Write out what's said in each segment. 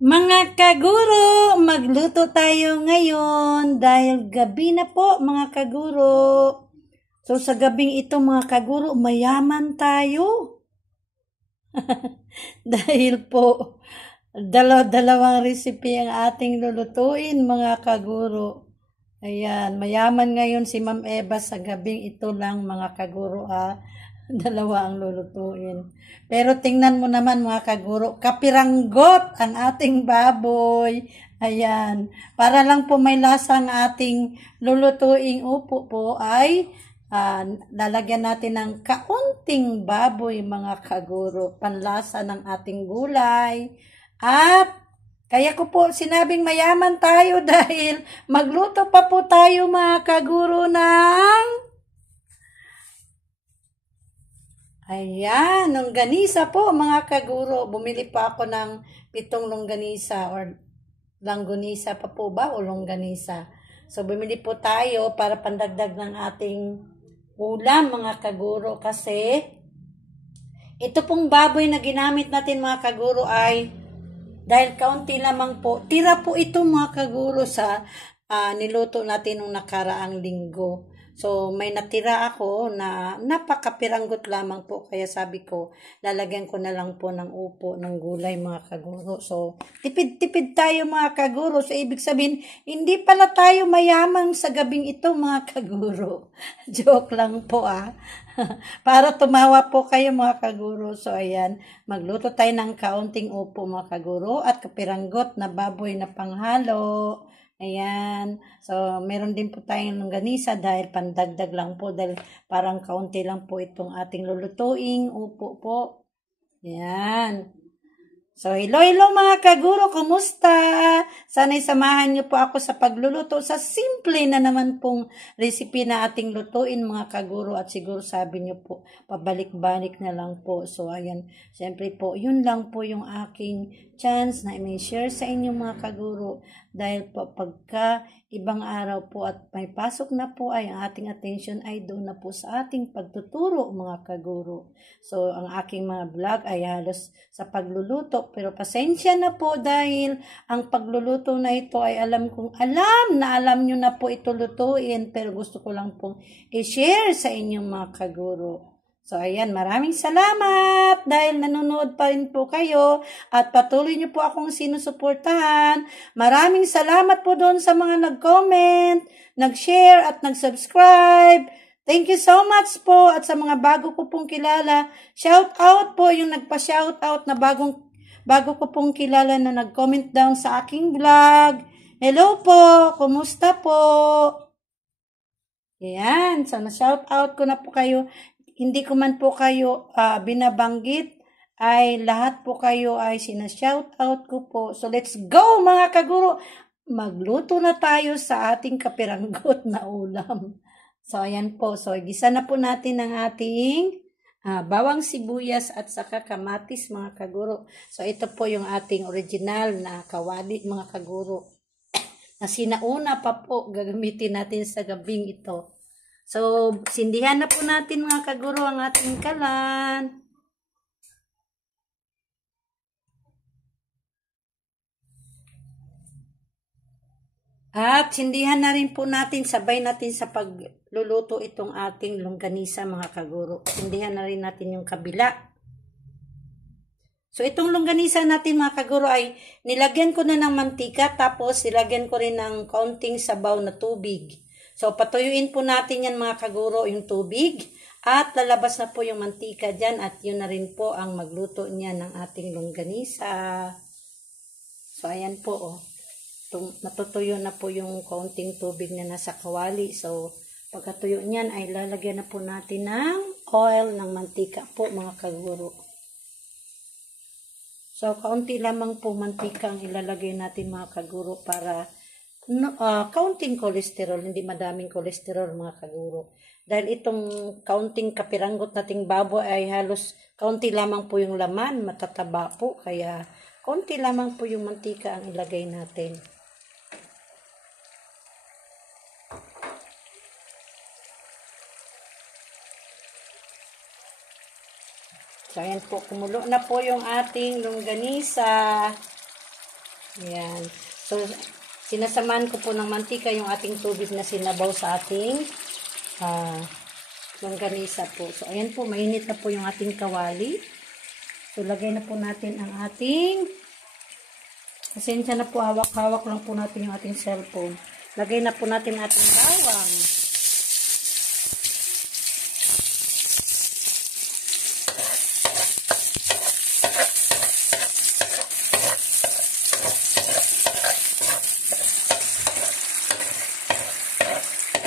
Mga kaguro, magluto tayo ngayon dahil gabi na po mga kaguro. So sa gabing ito mga kaguro, mayaman tayo. Dahil po dalawang recipe ang ating lulutuin mga kaguro. Ayan, mayaman ngayon si Ma'am Eva sa gabing ito lang mga kaguro Dalawa ang lulutuin. Pero tingnan mo naman mga kaguro, kapiranggot ang ating baboy. Ayan, para lang po may lasa ang ating lulutuing upo po ay lalagyan natin ng kaunting baboy mga kaguro, panlasa ng ating gulay. At kaya ko po sinabing mayaman tayo dahil magluto pa po tayo mga kaguro ng ayan, longganisa po mga kaguro. Bumili pa ako ng 7 longganisa or langgonisa pa po ba o longganisa. So bumili po tayo para pandagdag ng ating ulam mga kaguro kasi ito pong baboy na ginamit natin mga kaguro ay dahil kaunti lamang po. Tira po ito mga kaguro sa niluto natin nung nakaraang linggo. So, may natira ako na napakapiranggot lamang po. Kaya sabi ko, lalagyan ko na lang po ng upo, ng gulay mga kaguro. So, tipid-tipid tayo mga kaguro. So, ibig sabihin, hindi pala tayo mayamang sa gabing ito mga kaguro. Joke lang po Para tumawa po kayo mga kaguro. So, ayan, magluto tayo ng kaunting upo mga kaguro at kapiranggot na baboy na panghalo. Ayan. So, meron din po tayong longganisa dahil pandagdag lang po dahil parang kaunti lang po itong ating lulutuing upo po. Ayan. So, hello mga kaguro, kumusta? Sana'y samahan niyo po ako sa pagluluto sa simple na naman pong recipe na ating lutuin mga kaguro at siguro sabi niyo po, pabalik-balik na lang po. So, ayan, siyempre po, yun lang po yung aking chance na may share sa inyo mga kaguro dahil po pagka ibang araw po at may pasok na po ay ang ating attention ay doon na po sa ating pagtuturo mga kaguro. So, ang aking mga vlog ay halos sa pagluluto pero pasensya na po dahil ang pagluluto na ito ay alam nyo na po ito lutuin pero gusto ko lang pong i-share sa inyong mga kaguro. So, ayan, maraming salamat dahil nanonood pa rin po kayo at patuloy niyo po akong sinusuportahan. Maraming salamat po doon sa mga nag-comment, nag-share at nag-subscribe. Thank you so much po at sa mga bago ko pong kilala. Shout out po yung nagpa-shout out na bago ko pong kilala na nag-comment down sa aking vlog. Hello po, kumusta po? Ayan, so na-shout out ko na po kayo. Hindi ko man po kayo binabanggit, ay lahat po kayo ay sina-shoutout ko po. So, let's go mga kaguro! Magluto na tayo sa ating kapiranggot na ulam. So, ayan po. So, gisa na po natin ang ating bawang sibuyas at saka kamatis mga kaguro. So, ito po yung ating original na kawali mga kaguro. Na sinauna pa po gagamitin natin sa gabing ito. So, sindihan na po natin mga kaguro ang ating kalan. At sindihan na rin po natin, sabay natin sa pagluluto itong ating longganisa mga kaguro. Sindihan na rin natin yung kabila. So, itong longganisa natin mga kaguro ay nilagyan ko na ng mantika tapos nilagyan ko rin ng kaunting sabaw na tubig. So, patuyuin po natin yan mga kaguro yung tubig at lalabas na po yung mantika dyan at yun na rin po ang magluto niya ng ating longganisa. So, ayan po natutuyo na po yung kaunting tubig na nasa kawali. So, pagkatuyo niyan ay lalagyan na po natin ng oil ng mantika po mga kaguro. So, kaunti lamang po mantika ang ilalagay natin mga kaguro para kaunting kolesterol, hindi madaming kolesterol mga kaguro. Dahil itong kaunting kapiranggot nating baboy ay halos kaunti lamang po yung laman, matataba po. Kaya kaunti lamang po yung mantika ang ilagay natin. So, ayan po, kumulo na po yung ating longganisa. Ayan. So, sinasamahan ko po ng mantika yung ating tubig na sinabaw sa ating longganisa po. So, ayan po, mainit na po yung ating kawali. So, lagay na po natin ang ating, pasensya na po, hawak-hawak lang po natin yung ating cellphone. Lagay na po natin ating bawang.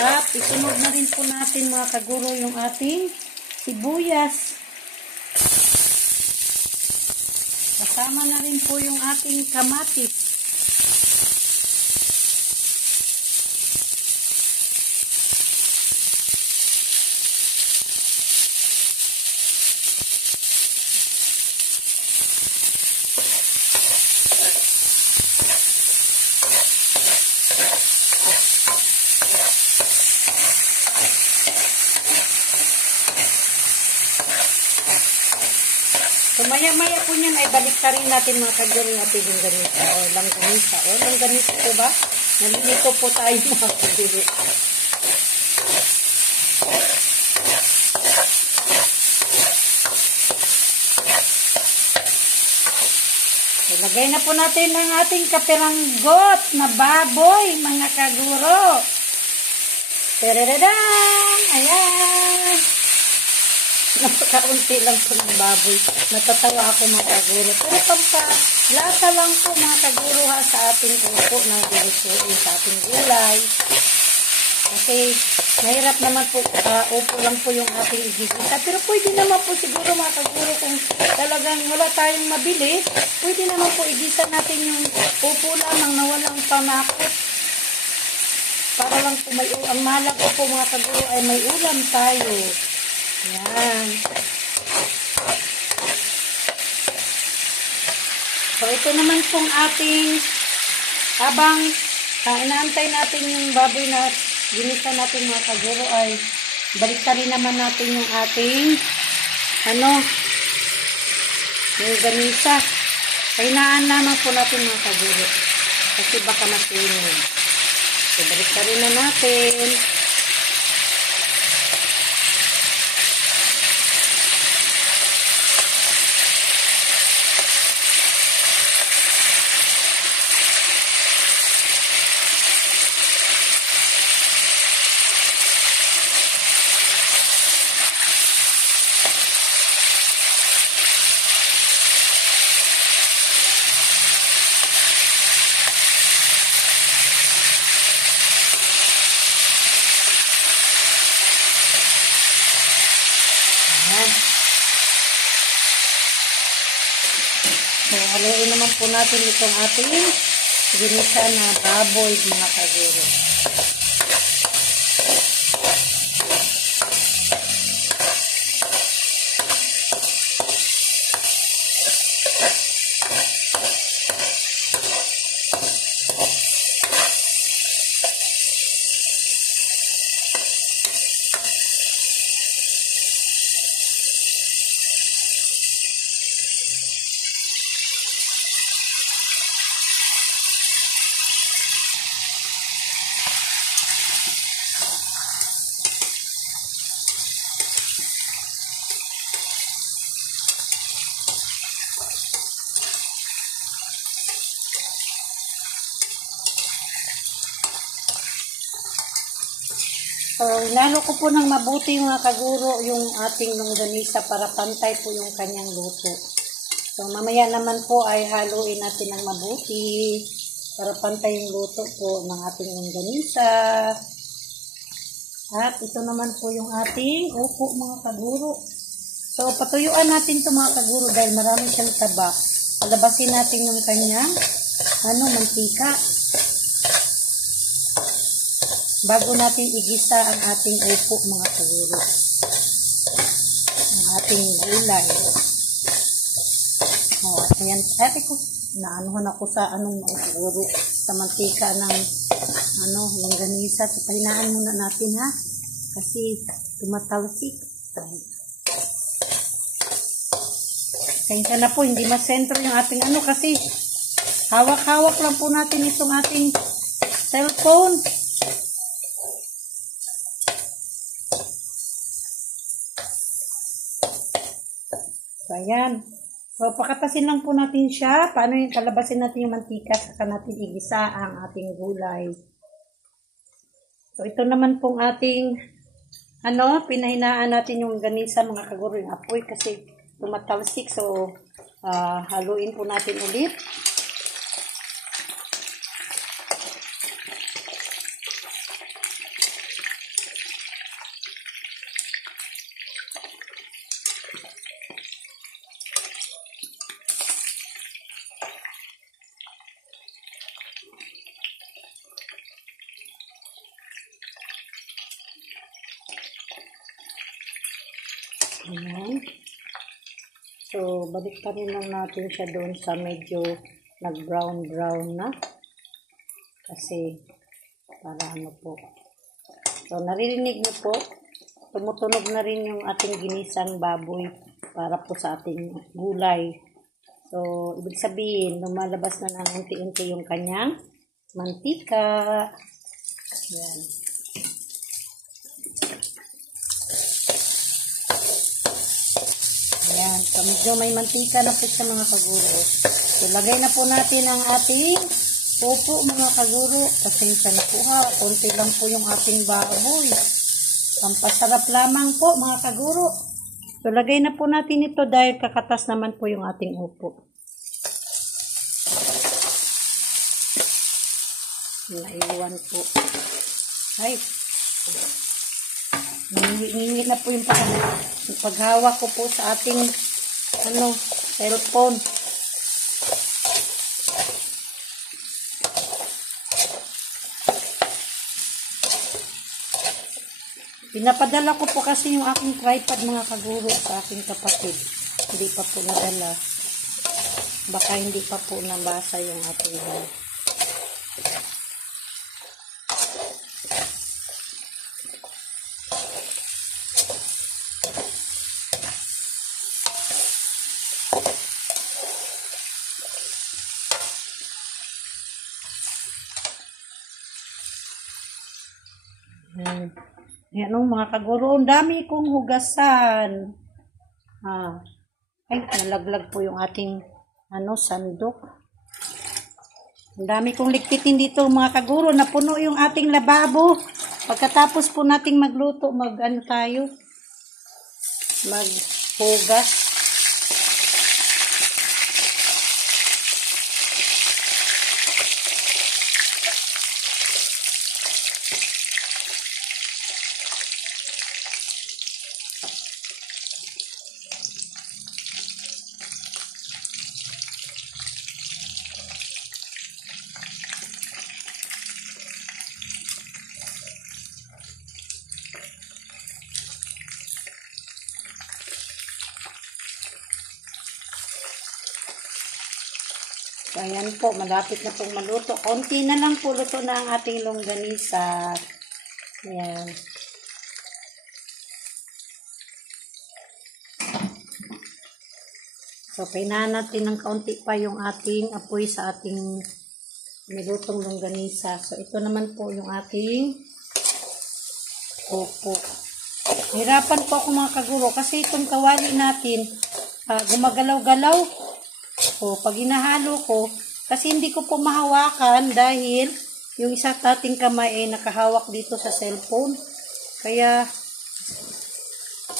At isunod na rin po natin mga kaguro yung ating sibuyas. Kasama na rin po yung ating kamatis. So, maya-maya po niyan ay balik ka rin natin mga kaguro yung ating longganisa o langganisa. O, langganisa po ba? Nalilito po tayo mga kaguro. So, lagay na po natin ang ating kapiranggot na baboy mga kaguro. Teredadang! Ayan! Napakaunti lang po ng baboy. Natatawa ako mga kaguro. Pero lasa lang po mga kaguro ha, sa ating upo na gilutuin sa ating gulay. Kasi mahirap naman po, upo lang po yung ating igigisa. Pero pwede naman po siguro mga kaguro kung talagang wala tayong mabili, pwede naman po igisa natin yung upo lamang na walang panakot. Para lang po ang mahalaga po mga kaguro ay may ulam tayo. Yan. So, ito naman pong ating habang inaantay natin yung baboy na ginisa natin mga kaguro ay balik rin naman natin yung ating yung ganisa. Kainaan naman po natin mga kaguro kasi baka masunog. So, balik rin na natin. So, haluin naman po natin itong ating ginisa na baboy mga kaguro. So, inalo ko po ng mabuti mga kaguro yung ating longganisa para pantay po yung kanyang luto. So, mamaya naman po ay haluin natin ng mabuti para pantay yung luto po ng ating longganisa. At ito naman po yung ating upo mga kaguro. So, patuyuan natin ito mga kaguro dahil marami siyang taba. Palabasin natin yung kanyang mantika. Bago natin igisa ang ating upo mga kaguro. Ang ating gulay. O, ayan. Ate ko, naanuhan ako sa mga kaguro. Sa mantika ng longganisa. Pahinaan muna natin ha. Kasi tumatalsik. Kaya na po, hindi masentro yung ating kasi Hawak-hawak lang po natin itong ating cellphone. So, ayan. So, pakatasin lang po natin siya. Paano yung kalabasin natin yung mantika, saka natin igisa ang ating gulay. So, ito naman pong ating, pinahinaan natin yung ganisa, mga kaguro, yung apoy, kasi tumatalsik. So, haluin po natin ulit. Ayan. So, balik pa rin lang natin siya doon sa medyo nag-brown na. Kasi, para ano po. So, naririnig niyo po, tumutunog na rin yung ating ginisang baboy para po sa ating gulay. So, ibig sabihin, lumalabas na ng unti-unti yung kanyang mantika. Ayan. Ayan. So, medyo may mantika na po siya, mga kaguro. So, lagay na po natin ang ating opo, mga kaguro. Pasensya na po ha. Konti lang po yung ating baboy. Pampasarap lamang po, mga kaguro. So, lagay na po natin ito dahil kakatas naman po yung ating upo. Naiwan po. Ay. Nangingit na po yung paghawak ko po sa ating cellphone. Pinapadala ko po kasi yung aking tripod, mga kaguro, sa aking kapatid. Hindi pa po nadala. Baka hindi pa po nabasa yung ating Yan o, mga kaguro. Ang dami kong hugasan. Ay, nalaglag po yung ating sandok. Ang dami kong ligpitin dito, mga kaguro. Napuno yung ating lababo. Pagkatapos po nating magluto, tayo? Maghugas. So, ayan po, malapit na pong maluto. Konti na lang po, luto na ang ating longganisa. Ayan. So, painahan natin ng kaunti pa yung ating apoy sa ating nilutong longganisa. So, ito naman po yung ating opo. Hirapan po ako, mga kaguro, kasi itong kawali natin, gumagalaw-galaw. O, pag hinahalo ko, kasi hindi ko po mahawakan dahil yung isa tating kamay ay nakahawak dito sa cellphone. Kaya,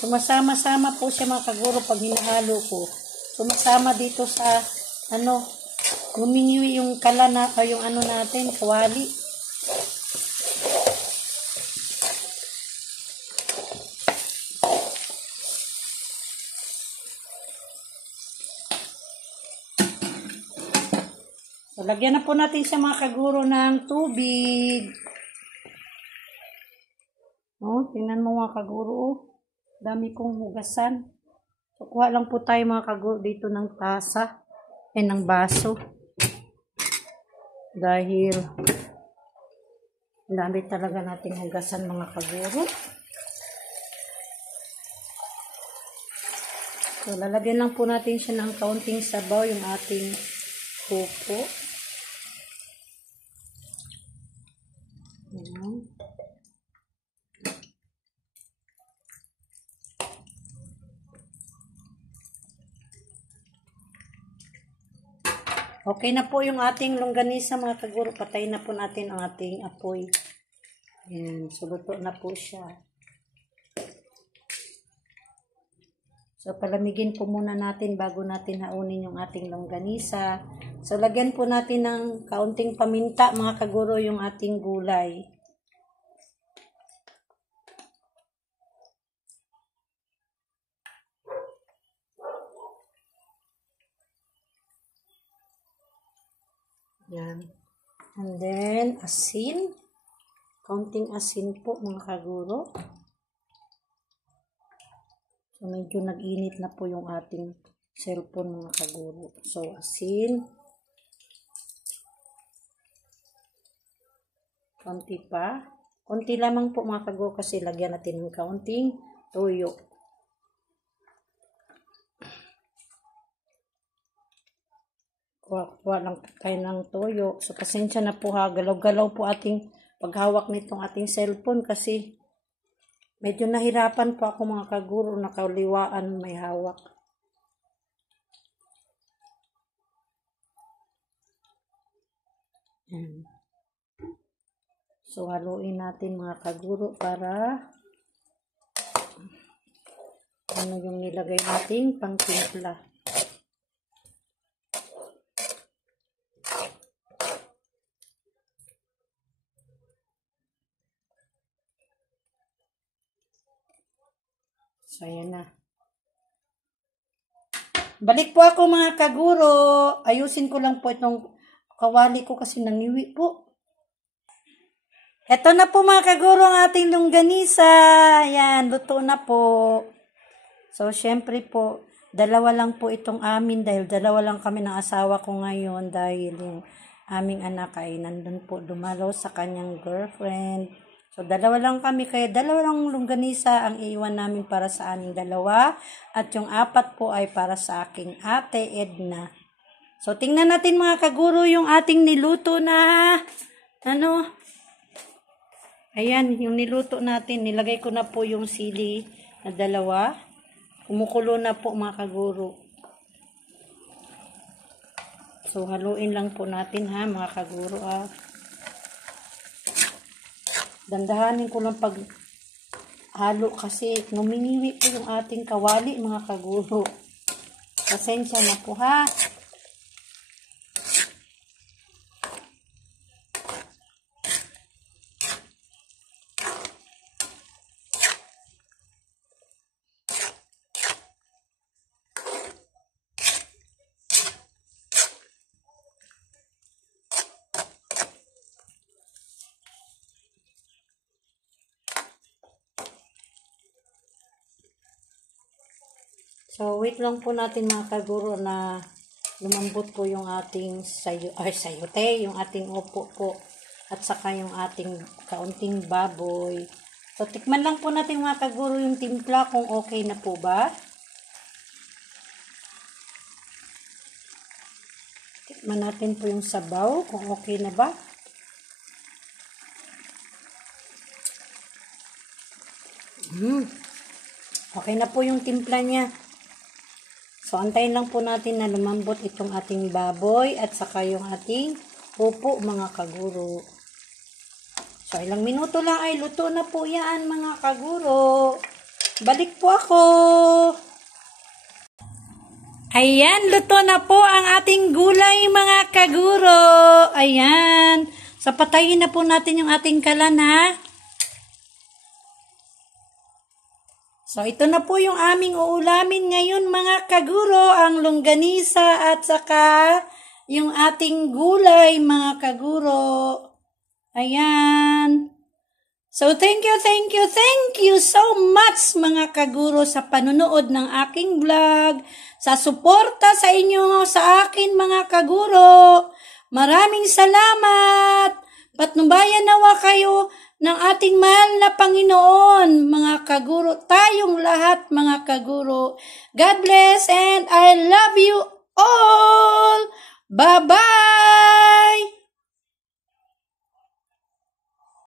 sumasama-sama po siya, mga kaguro, pag hinahalo ko. Sumasama dito sa, gumingiwi yung kala na, yung natin, kawali. So, lagyan na po natin siya, mga kaguro, ng tubig. Tingnan mo, mga kaguro. Dami kong hugasan. So, kuha lang po tayo, mga kaguro, dito ng tasa. Ng baso. Dahil dami talaga nating hugasan, mga kaguro. So, lalagyan lang po natin siya ng kaunting sabaw, yung ating pupo. Okay na po yung ating longganisa mga kaguro. Patayin na po natin ang ating apoy. Ayan. So, luto na po siya. So, palamigin po muna natin bago natin haunin yung ating longganisa. So, lagyan po natin ng kaunting paminta mga kaguro yung ating gulay. Yan. And then, asin. Kaunting asin po mga kaguro. So, medyo nag-init na po yung ating cellphone mga kaguro. So, asin. Kaunti pa. Kaunti lamang po mga kaguro kasi lagyan natin ng kaunting toyo. Kuha lang tayo ng toyo. So, pasensya na po ha. Galaw-galaw po ating paghawak nitong ating cellphone kasi medyo nahirapan po ako mga kaguro. Nakaliwaan may hawak. Yan. So, haluin natin mga kaguro para ano yung nilagay nating pangtimpla. So, ayan na. Balik po ako mga kaguro. Ayusin ko lang po itong kawali ko kasi nangiwi po. Ito na po mga kaguro ang ating longganisa. Ayan, luto na po. So, syempre po, dalawa lang po itong amin dahil dalawa lang kami ng asawa ko ngayon dahil yung aming anak ay nandun po dumalaw sa kanyang girlfriend. So, dalawa lang kami, kaya dalawa lang longganisa ang iiwan namin para sa aming dalawa. At yung apat po ay para sa aking ate Edna. So, tingnan natin mga kaguro yung ating niluto na, ayan, yung niluto natin. Nilagay ko na po yung sili na dalawa. Kumukulo na po mga kaguro. So, haluin lang po natin ha mga kaguro ha. Dandahanin ko lang pag halo kasi numiniwi po yung ating kawali mga kaguro. Pasensya na po ha. So, wait lang po natin mga kaguro na lumambot po yung ating sayote, yung ating upo po, at saka yung ating kaunting baboy. So, tikman lang po natin mga kaguro yung timpla kung okay na po ba. Tikman natin po yung sabaw kung okay na ba. Okay na po yung timpla niya. So, antayin lang po natin na lumambot itong ating baboy at saka yung ating upo mga kaguro. So, ilang minuto lang ay luto na po yan mga kaguro. Balik po ako. Ayan, luto na po ang ating gulay mga kaguro. Ayan. So, patayin na po natin yung ating kalan ha. So, ito na po yung aming uulamin ngayon mga kaguro, ang longganisa at saka yung ating gulay mga kaguro. Ayan. So, thank you so much mga kaguro sa panunood ng aking vlog, sa suporta sa inyo sa akin mga kaguro. Maraming salamat. Patnubayan nawa kayo ng ating mahal na Panginoon, mga kaguro, tayong lahat mga kaguro. God bless and I love you all. Bye-bye!